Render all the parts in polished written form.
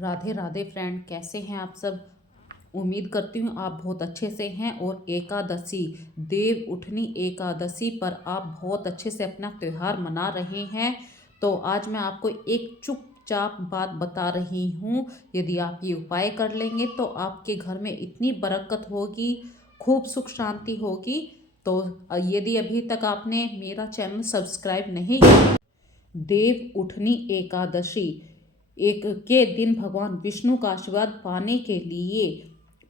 Radhe Radhe friend, कैसे हैं आप सब। उम्मीद करती हूँ आप बहुत अच्छे से हैं। और एकादशी, देव उठनी एकादशी पर आप बहुत अच्छे से अपना त्यौहार मना रहे हैं। तो आज मैं आपको एक चुपचाप बात बता रही हूँ। यदि आप ये उपाय कर लेंगे तो आपके घर में इतनी बरकत होगी, खूब सुख शांति होगी। तो यदि अभी तक आपने मेरा चैनल सब्सक्राइब नहीं किया, देव उठनी एकादशी एक के दिन भगवान विष्णु का आशीर्वाद पाने के लिए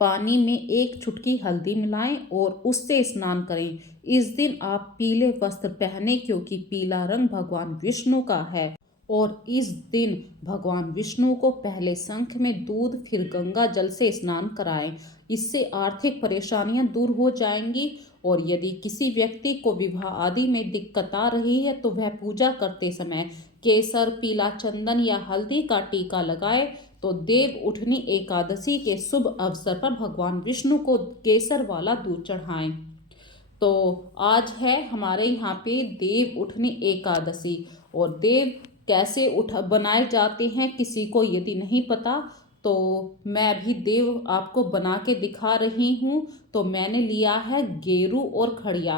पानी में एक चुटकी हल्दी मिलाएं और उससे स्नान करें। इस दिन आप पीले वस्त्र पहने, क्योंकि पीला रंग भगवान विष्णु का है। और इस दिन भगवान विष्णु को पहले शंख में दूध, फिर गंगा जल से स्नान कराएं। इससे आर्थिक परेशानियां दूर हो जाएंगी। और यदि किसी व्यक्ति को विवाह आदि में दिक्कत आ रही है तो वह पूजा करते समय केसर, पीला चंदन या हल्दी का टीका लगाए। तो देव उठनी एकादशी के शुभ अवसर पर भगवान विष्णु को केसर वाला दूध चढ़ाएं। तो आज है हमारे यहाँ पे देव उठनी एकादशी। और देव कैसे उठ बनाए जाते हैं, किसी को यदि नहीं पता तो मैं अभी देव आपको बना के दिखा रही हूँ। तो मैंने लिया है गेरू और खड़िया।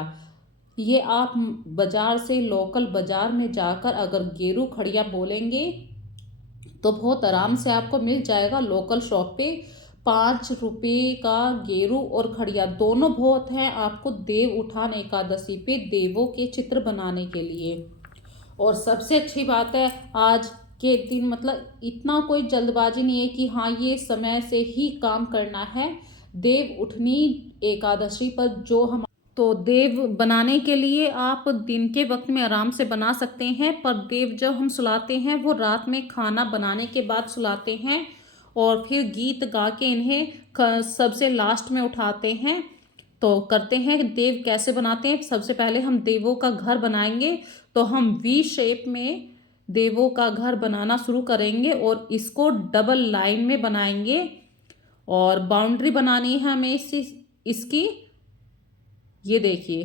ये आप बाजार से, लोकल बाजार में जाकर अगर गेरू खड़िया बोलेंगे तो बहुत आराम से आपको मिल जाएगा लोकल शॉप पे। 5 रुपये का गेरू और खड़िया दोनों बहुत हैं आपको देव उठान एकादशी पे देवों के चित्र बनाने के लिए। और सबसे अच्छी बात है, आज के दिन मतलब इतना कोई जल्दबाजी नहीं है कि हाँ ये समय से ही काम करना है। देव उठनी एकादशी पर जो हम तो देव बनाने के लिए आप दिन के वक्त में आराम से बना सकते हैं, पर देव जब हम सुलाते हैं वो रात में खाना बनाने के बाद सुलाते हैं। और फिर गीत गा के इन्हें सबसे लास्ट में उठाते हैं। तो करते हैं देव कैसे बनाते हैं। सबसे पहले हम देवों का घर बनाएंगे। तो हम वी शेप में देवों का घर बनाना शुरू करेंगे और इसको डबल लाइन में बनाएंगे। और बाउंड्री बनानी है हमें इसकी। ये देखिए,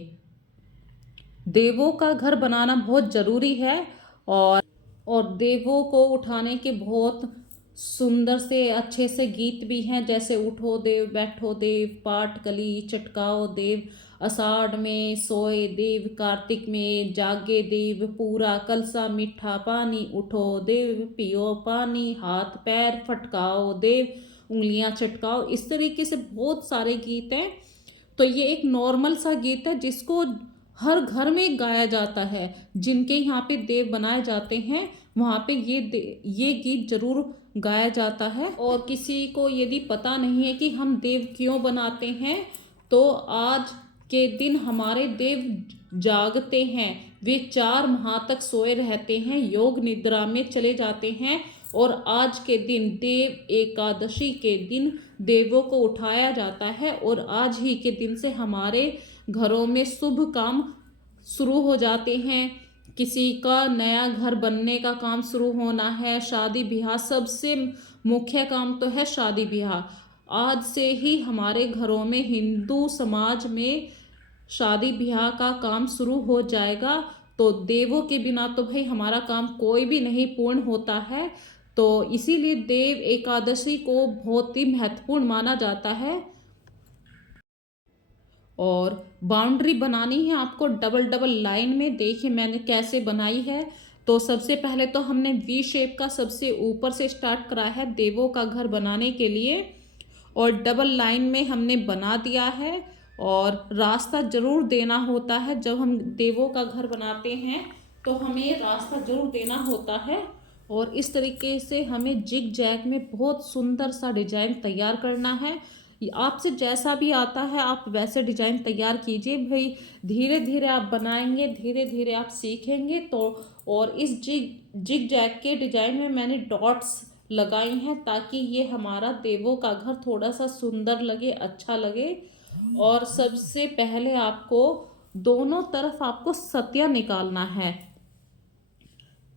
देवों का घर बनाना बहुत जरूरी है। और देवों को उठाने के बहुत सुंदर से अच्छे से गीत भी हैं, जैसे उठो देव, बैठो देव, पाट कली चटकाओ देव, आषाढ़ में सोए देव, कार्तिक में जागे देव, पूरा कलसा मीठा पानी, उठो देव पियो पानी, हाथ पैर फटकाओ देव, उंगलियां चटकाओ। इस तरीके से बहुत सारे गीत हैं। तो ये एक नॉर्मल सा गीत है जिसको हर घर में गाया जाता है। जिनके यहाँ पे देव बनाए जाते हैं वहाँ पे ये गीत जरूर गाया जाता है। और किसी को यदि पता नहीं है कि हम देव क्यों बनाते हैं, तो आज के दिन हमारे देव जागते हैं। वे 4 माह तक सोए रहते हैं, योग निद्रा में चले जाते हैं। और आज के दिन देव एकादशी के दिन देवों को उठाया जाता है। और आज ही के दिन से हमारे घरों में शुभ काम शुरू हो जाते हैं। किसी का नया घर बनने का काम शुरू होना है, शादी ब्याह, सबसे मुख्य काम तो है शादी ब्याह। आज से ही हमारे घरों में, हिंदू समाज में शादी ब्याह का काम शुरू हो जाएगा। तो देवों के बिना तो भाई हमारा काम कोई भी नहीं पूर्ण होता है। तो इसीलिए देव एकादशी को बहुत ही महत्वपूर्ण माना जाता है। और बाउंड्री बनानी है आपको डबल डबल लाइन में। देखिए मैंने कैसे बनाई है। तो सबसे पहले तो हमने वी शेप का सबसे ऊपर से स्टार्ट करा है देवों का घर बनाने के लिए। और डबल लाइन में हमने बना दिया है। और रास्ता जरूर देना होता है, जब हम देवों का घर बनाते हैं तो हमें रास्ता जरूर देना होता है। और इस तरीके से हमें जिग जैग में बहुत सुंदर सा डिजाइन तैयार करना है। आपसे जैसा भी आता है आप वैसे डिजाइन तैयार कीजिए भाई। धीरे धीरे आप बनाएंगे, धीरे धीरे आप सीखेंगे। तो और इस जिग जैग के डिजाइन में मैंने डॉट्स लगाई हैं ताकि ये हमारा देवों का घर थोड़ा सा सुंदर लगे, अच्छा लगे। और सबसे पहले आपको दोनों तरफ आपको सतिया निकालना है।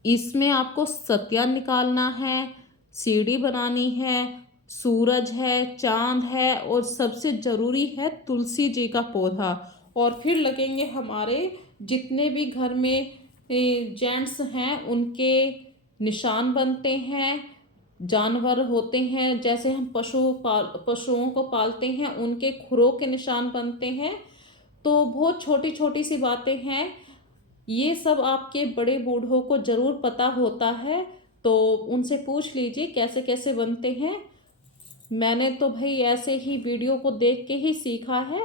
इसमें आपको सतिया निकालना है, सीढ़ी बनानी है, सूरज है, चांद है, और सबसे जरूरी है तुलसी जी का पौधा। और फिर लगेंगे हमारे जितने भी घर में जेंट्स हैं उनके निशान बनते हैं। जानवर होते हैं, जैसे हम पशुओं को पालते हैं, उनके खुरों के निशान बनते हैं। तो बहुत छोटी छोटी सी बातें हैं, ये सब आपके बड़े बूढ़ों को ज़रूर पता होता है, तो उनसे पूछ लीजिए कैसे कैसे बनते हैं। मैंने तो भाई ऐसे ही वीडियो को देख के ही सीखा है,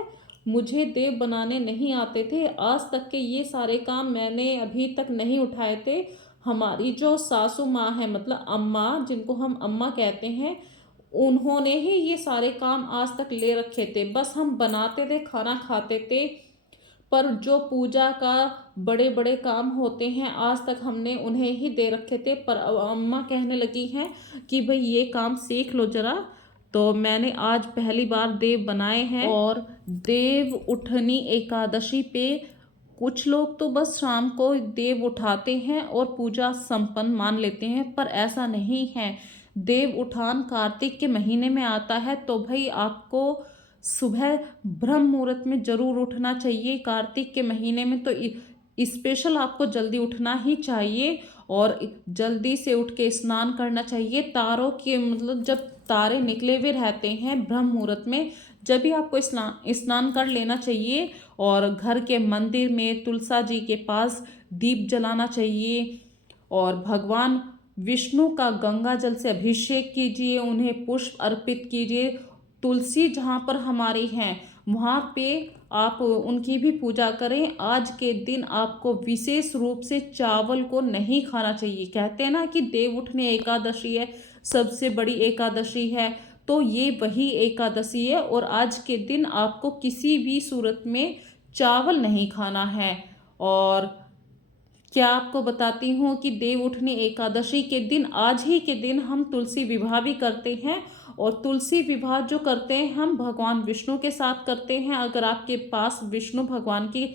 मुझे देव बनाने नहीं आते थे। आज तक के ये सारे काम मैंने अभी तक नहीं उठाए थे। हमारी जो सासू माँ है, मतलब अम्मा, जिनको हम अम्मा कहते हैं, उन्होंने ही ये सारे काम आज तक ले रखे थे। बस हम बनाते थे, खाना खाते थे, पर जो पूजा का बड़े बड़े काम होते हैं आज तक हमने उन्हें ही दे रखे थे। पर अब अम्मा कहने लगी हैं कि भाई ये काम सीख लो ज़रा, तो मैंने आज पहली बार देव बनाए हैं। और देव उठनी एकादशी पे कुछ लोग तो बस शाम को देव उठाते हैं और पूजा संपन्न मान लेते हैं, पर ऐसा नहीं है। देव उठान कार्तिक के महीने में आता है, तो भाई आपको सुबह ब्रह्म मुहूर्त में जरूर उठना चाहिए। कार्तिक के महीने में तो स्पेशल आपको जल्दी उठना ही चाहिए और जल्दी से उठ के स्नान करना चाहिए। तारों के मतलब जब तारे निकले हुए रहते हैं ब्रह्म मुहूर्त में, जब भी आपको स्नान कर लेना चाहिए और घर के मंदिर में तुलसा जी के पास दीप जलाना चाहिए और भगवान विष्णु का गंगा जल से अभिषेक कीजिए, उन्हें पुष्प अर्पित कीजिए। तुलसी जहाँ पर हमारी हैं वहाँ पे आप उनकी भी पूजा करें। आज के दिन आपको विशेष रूप से चावल को नहीं खाना चाहिए। कहते हैं ना कि देव उठनी एकादशी है, सबसे बड़ी एकादशी है, तो ये वही एकादशी है। और आज के दिन आपको किसी भी सूरत में चावल नहीं खाना है। और क्या आपको बताती हूँ कि देव उठनी एकादशी के दिन, आज ही के दिन हम तुलसी विवाह भी करते हैं। और तुलसी विवाह जो करते हैं हम भगवान विष्णु के साथ करते हैं। अगर आपके पास विष्णु भगवान की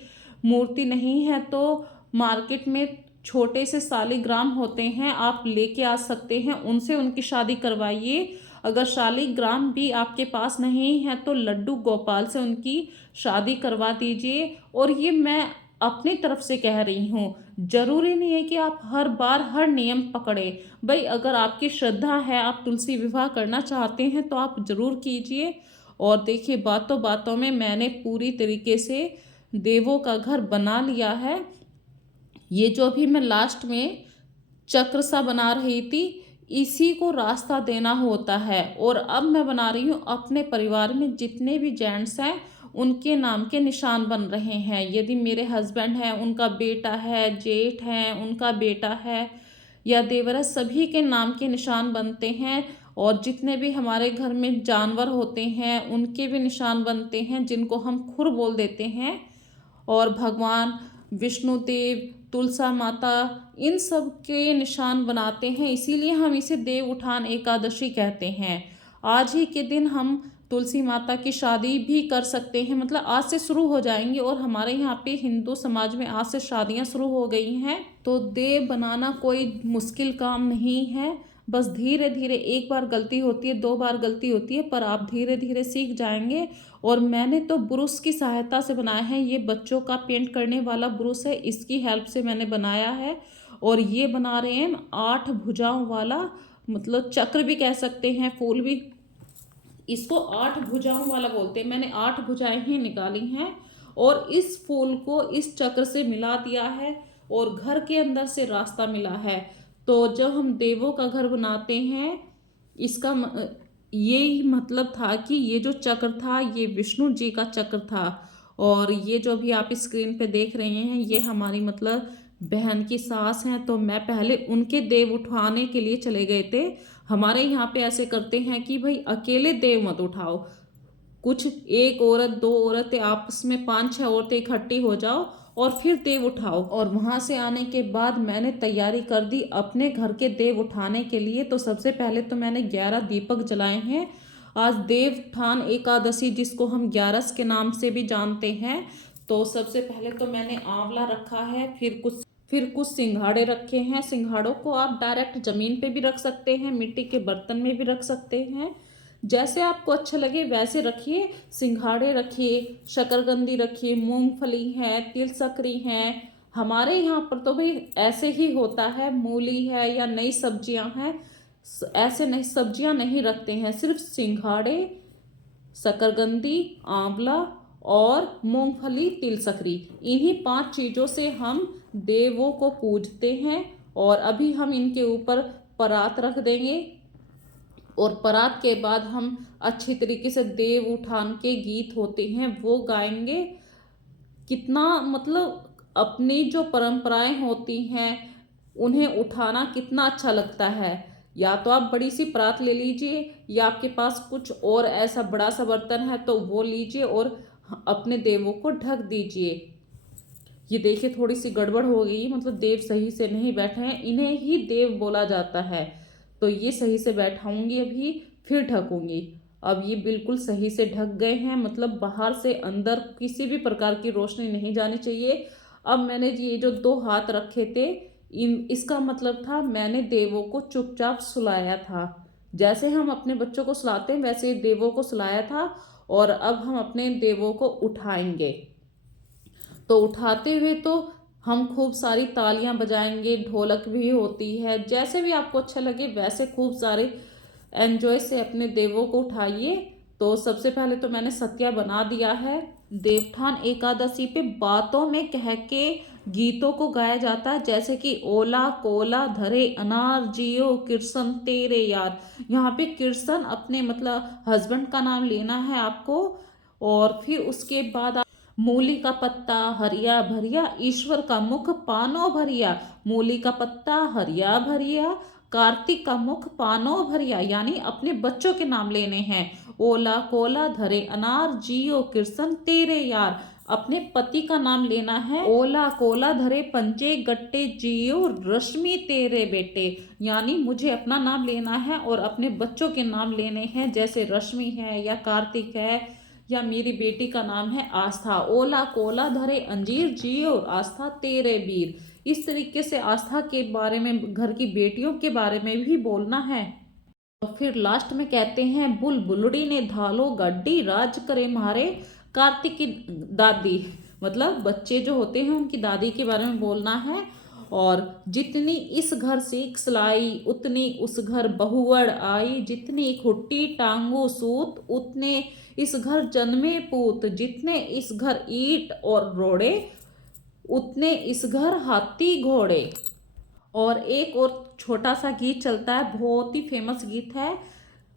मूर्ति नहीं है तो मार्केट में छोटे से शालिग्राम होते हैं, आप लेके आ सकते हैं, उनसे उनकी शादी करवाइए। अगर शालिग्राम भी आपके पास नहीं है तो लड्डू गोपाल से उनकी शादी करवा दीजिए। और ये मैं अपनी तरफ से कह रही हूँ, जरूरी नहीं है कि आप हर बार हर नियम पकड़े। भाई अगर आपकी श्रद्धा है, आप तुलसी विवाह करना चाहते हैं तो आप जरूर कीजिए। और देखिए बातों बातों में मैंने पूरी तरीके से देवों का घर बना लिया है। ये जो भी मैं लास्ट में चक्र सा बना रही थी, इसी को रास्ता देना होता है। और अब मैं बना रही हूँ अपने परिवार में जितने भी जेंट्स हैं उनके नाम के निशान बन रहे हैं। यदि मेरे हस्बैंड हैं, उनका बेटा है, जेठ है, उनका बेटा है या देवर, सभी के नाम के निशान बनते हैं। और जितने भी हमारे घर में जानवर होते हैं उनके भी निशान बनते हैं, जिनको हम खुर बोल देते हैं। और भगवान विष्णुदेव, तुलसा माता, इन सब के निशान बनाते हैं, इसीलिए हम इसे देव उठान एकादशी कहते हैं। आज ही के दिन हम तुलसी माता की शादी भी कर सकते हैं, मतलब आज से शुरू हो जाएंगी। और हमारे यहाँ पे हिंदू समाज में आज से शादियाँ शुरू हो गई हैं। तो देव बनाना कोई मुश्किल काम नहीं है, बस धीरे धीरे, एक बार गलती होती है, दो बार गलती होती है, पर आप धीरे धीरे सीख जाएंगे। और मैंने तो ब्रुश की सहायता से बनाया है, ये बच्चों का पेंट करने वाला ब्रुश है, इसकी हेल्प से मैंने बनाया है। और ये बना रहे हैं 8 भुजाओं वाला, मतलब चक्र भी कह सकते हैं, फूल भी, इसको 8 भुजाओं वाला बोलते हैं। मैंने 8 भुजाएं ही निकाली हैं और इस फूल को इस चक्र से मिला दिया है और घर के अंदर से रास्ता मिला है। तो जब हम देवों का घर बनाते हैं, इसका ये ही मतलब था कि ये जो चक्र था ये विष्णु जी का चक्र था। और ये जो भी आप स्क्रीन पे देख रहे हैं ये हमारी मतलब बहन की सास हैं, तो मैं पहले उनके देव उठाने के लिए चले गए थे। हमारे यहाँ पे ऐसे करते हैं कि भाई अकेले देव मत उठाओ, कुछ एक औरत, दो औरतें, आपस में 5-6 औरतें इकट्ठी हो जाओ और फिर देव उठाओ। और वहां से आने के बाद मैंने तैयारी कर दी अपने घर के देव उठाने के लिए। तो सबसे पहले तो मैंने 11 दीपक जलाए हैं। आज देवउठान एकादशी, जिसको हम 11 के नाम से भी जानते हैं। तो सबसे पहले तो मैंने आंवला रखा है, फिर कुछ सिंघाड़े रखे हैं। सिंघाड़ों को आप डायरेक्ट ज़मीन पे भी रख सकते हैं, मिट्टी के बर्तन में भी रख सकते हैं, जैसे आपको अच्छा लगे वैसे रखिए। सिंघाड़े रखिए, शकरकंदी रखिए, मूंगफली है, तिल सकरी है। हमारे यहाँ पर तो भाई ऐसे ही होता है, मूली है या नई सब्जियां हैं, ऐसे नहीं सब्जियां नहीं रखते हैं, सिर्फ सिंघाड़े, शकरकंदी, आंवला और मूंगफली, तिल सकरी, इन्हीं 5 चीज़ों से हम देवों को पूजते हैं। और अभी हम इनके ऊपर परात रख देंगे और परात के बाद हम अच्छी तरीके से देव उठान के गीत होते हैं वो गाएंगे। कितना मतलब अपनी जो परंपराएं होती हैं उन्हें उठाना कितना अच्छा लगता है। या तो आप बड़ी सी परात ले लीजिए या आपके पास कुछ और ऐसा बड़ा सा बर्तन है तो वो लीजिए और अपने देवों को ढक दीजिए। ये देखिए थोड़ी सी गड़बड़ हो गई, मतलब देव सही से नहीं बैठे हैं, इन्हें ही देव बोला जाता है। तो ये सही से बैठाऊंगी अभी, फिर ढकूंगी। अब ये बिल्कुल सही से ढक गए हैं, मतलब बाहर से अंदर किसी भी प्रकार की रोशनी नहीं जानी चाहिए। अब मैंने ये जो 2 हाथ रखे थे, इन इसका मतलब था मैंने देवों को चुपचाप सुलाया था। जैसे हम अपने बच्चों को सुलाते हैं वैसे देवों को सुलाया था। और अब हम अपने देवों को उठाएंगे। तो उठाते हुए तो हम खूब सारी तालियां बजाएंगे, ढोलक भी होती है, जैसे भी आपको अच्छा लगे वैसे खूब सारे एंजॉय से अपने देवों को उठाइए। तो सबसे पहले तो मैंने सत्या बना दिया है। देवठान एकादशी पे बातों में कह के गीतों को गाया जाता है, जैसे कि ओला कोला धरे अनार जियो कृष्ण तेरे यार। यहाँ पे कृष्ण अपने मतलब हस्बैंड का नाम लेना है आपको। और फिर उसके बाद मूली का पत्ता हरिया भरिया, ईश्वर का मुख पानो भरिया। मूली का पत्ता हरिया भरिया, कार्तिक का मुख पानो भरिया, यानी अपने बच्चों के नाम लेने हैं। ओला कोला धरे अनार जियो कृष्ण तेरे यार, अपने पति का नाम लेना है। ओला कोला धरे पंचे गट्टे जियो रश्मि तेरे बेटे, यानी मुझे अपना नाम लेना है और अपने बच्चों के नाम लेने हैं, जैसे रश्मि है या कार्तिक है या मेरी बेटी का नाम है आस्था। ओला कोला धरे अंजीर जियो आस्था तेरे वीर। इस तरीके से आस्था के बारे में, घर की बेटियों के बारे में भी बोलना है। और फिर लास्ट में कहते हैं बुलबुलड़ी ने धालो गड्डी राज करे मारे कार्तिक की दादी, मतलब बच्चे जो होते हैं उनकी दादी के बारे में बोलना है। और जितनी इस घर सीख लाई उतनी उस घर बहुवड़ आई, जितनी खुट्टी टांगू सूत उतने इस घर जन्मे पूत, जितने इस घर ईट और रोड़े उतने इस घर हाथी घोड़े। और एक और छोटा सा गीत चलता है, बहुत ही फेमस गीत है।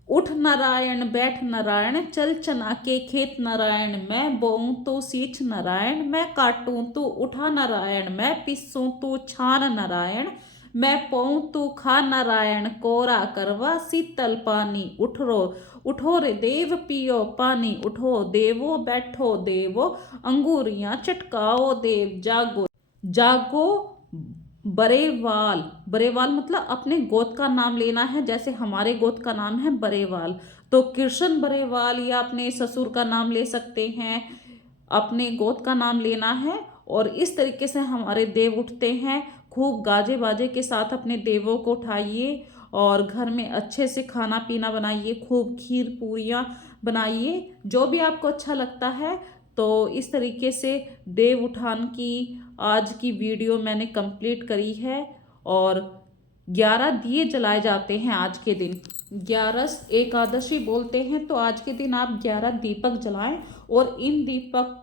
उठ नारायण बैठ नारायण चल चना के खेत नारायण, मैं बोऊं तो सींच नारायण, मैं काटूं तो उठा नारायण, मैं पिसूं तो छान नारायण, मैं पऊं तो खा नारायण, कोरा करवा शीतल पानी, उठो उठो रे देव पियो पानी, उठो देवो बैठो देवो, अंगूरियां चटकाओ देव जागो जागो। बरेवाल, बरेवाल मतलब अपने गोत्र का नाम लेना है, जैसे हमारे गोत्र का नाम है बरेवाल, तो कृष्ण बरेवाल, या अपने ससुर का नाम ले सकते हैं, अपने गोत्र का नाम लेना है। और इस तरीके से हमारे देव उठते हैं। खूब गाजे बाजे के साथ अपने देवों को उठाइए और घर में अच्छे से खाना पीना बनाइए, खूब खीर पूरियाँ बनाइए, जो भी आपको अच्छा लगता है। तो इस तरीके से देव उठान की आज की वीडियो मैंने कंप्लीट करी है। और 11 दिए जलाए जाते हैं आज के दिन, 11 एकादशी बोलते हैं, तो आज के दिन आप 11 दीपक जलाएं और इन दीपक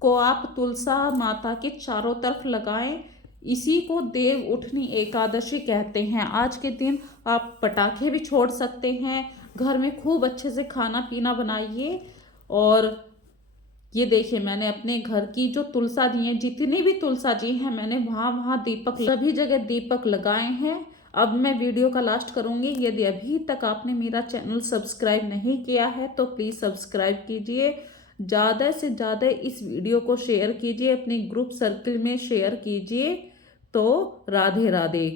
को आप तुलसा माता के चारों तरफ लगाएं। इसी को देव उठनी एकादशी कहते हैं। आज के दिन आप पटाखे भी छोड़ सकते हैं, घर में खूब अच्छे से खाना पीना बनाइए। और ये देखिए मैंने अपने घर की जो तुलसा जी हैं, जितनी भी तुलसा जी हैं, मैंने वहाँ वहाँ दीपक, सभी जगह दीपक लगाए हैं। अब मैं वीडियो का लास्ट करूँगी। यदि अभी तक आपने मेरा चैनल सब्सक्राइब नहीं किया है तो प्लीज़ सब्सक्राइब कीजिए, ज़्यादा से ज़्यादा इस वीडियो को शेयर कीजिए, अपने ग्रुप सर्कल में शेयर कीजिए। तो राधे राधे।